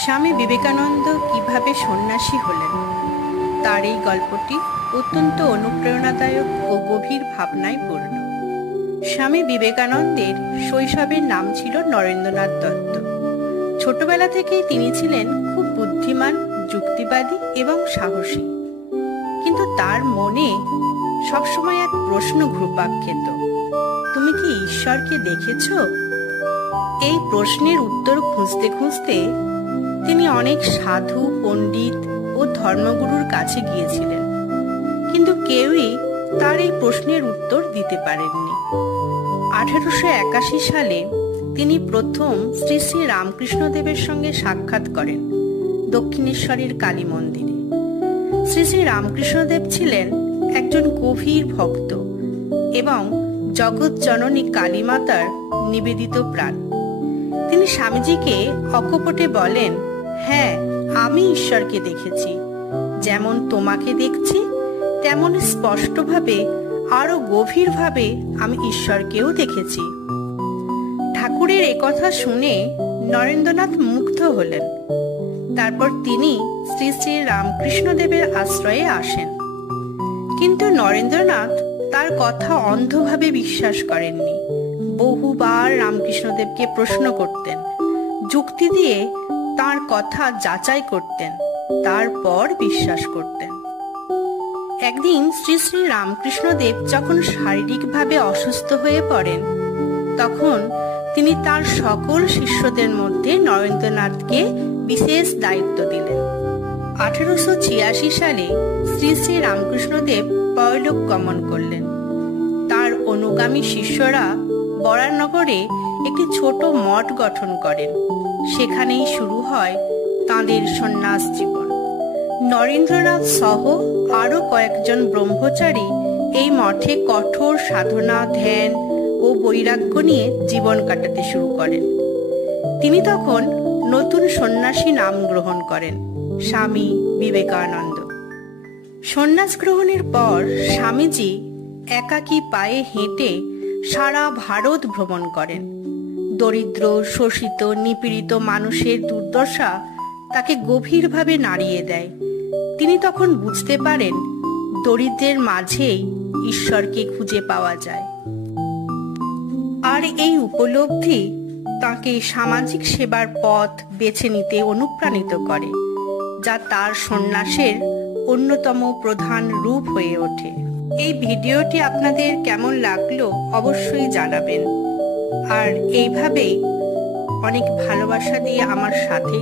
স্বামী বিবেকানন্দ কিভাবে সন্ন্যাসী হলেন তার এই গল্পটি অত্যন্ত অনুপ্রেরণাদায়ক ও গভীর ভাবনায় পূর্ণ। স্বামী বিবেকানন্দের শৈশবের নাম ছিল নরেন্দ্রনাথ দত্ত। ছোটবেলা থেকেই তিনি ছিলেন খুব বুদ্ধিমান, যুক্তিবাদী এবং সাহসী। কিন্তু তার মনে সবসময় এক প্রশ্ন ঘুরপাক খেত, তুমি কি ঈশ্বরকে দেখেছ? এই প্রশ্নের উত্তর খুঁজতে খুঁজতে তিনি অনেক সাধু, পণ্ডিত ও ধর্মগুরুর কাছে গিয়েছিলেন, কিন্তু কেউই তার এই প্রশ্নের উত্তর দিতে পারেননি। 1881 সালে তিনি প্রথম শ্রী শ্রী রামকৃষ্ণদেবের সঙ্গে সাক্ষাৎ করেন দক্ষিণেশ্বরের কালী মন্দিরে। শ্রী শ্রী রামকৃষ্ণদেব ছিলেন একজন গভীর ভক্ত এবং জগৎ জননী কালী মাতার নিবেদিত প্রাণ। তিনি স্বামীজিকে অকপটে বলেন, হ্যাঁ, আমি ঈশ্বরকে দেখেছি, যেমন তোমাকে দেখছি তেমন স্পষ্টভাবে আরো গভীরভাবে আমি ঈশ্বরকেও দেখেছি। ঠাকুরের একথা শুনে নরেন্দ্রনাথ মুগ্ধ হলেন। তারপর তিনি শ্রী শ্রী রামকৃষ্ণদেবের আশ্রয়ে আসেন। কিন্তু নরেন্দ্রনাথ তার কথা অন্ধভাবে বিশ্বাস করেননি। বহুবার রামকৃষ্ণদেবকে প্রশ্ন করতেন, যুক্তি দিয়ে তার কথা যাচাই করতেন, তারপর বিশ্বাস করতেন। একদিন শ্রী শ্রী রামকৃষ্ণদেব যখন শারীরিকভাবে অসুস্থ হয়ে পড়েন, তখন তিনি তার সকল শিষ্যদের মধ্যে নরেন্দ্রনাথকে বিশেষ দায়িত্ব দিলেন। 1886 সালে শ্রী শ্রী রামকৃষ্ণদেব পরলোক গমন করলেন। তার অনুগামী শিষ্যরা বরানগরে একটি ছোট মঠ গঠন করেন। সেখানেই শুরু হয় তাঁদের সন্ন্যাস জীবন। নরেন্দ্রনাথ সহ আরো কয়েকজন ব্রহ্মচারী এই মঠে কঠোর সাধনা, ধ্যান ও বৈরাগ্য নিয়ে জীবন কাটাতে শুরু করেন। তিনি তখন নতুন সন্ন্যাসী নাম গ্রহণ করেন, স্বামী বিবেকানন্দ। সন্ন্যাস গ্রহণের পর স্বামীজি একাকী পায়ে হেঁটে সারা ভারত ভ্রমণ করেন। দরিদ্র, শোষিত, নিপীড়িত মানুষের দুর্দশা তাকে গভীরভাবে নাড়িয়ে দেয়। তিনি তখন বুঝতে পারেন, দরিদ্রের মাঝেই ঈশ্বরকে খুঁজে পাওয়া যায়। আর এই উপলব্ধি তাকে সামাজিক সেবার পথ বেছে নিতে অনুপ্রাণিত করে, যা তার সন্ন্যাসের অন্যতম প্রধান রূপ হয়ে ওঠে। এই ভিডিওটি আপনাদের কেমন লাগলো অবশ্যই জানাবেন। আর এইভাবেই অনেক ভালোবাসা দিয়ে আমার সাথেই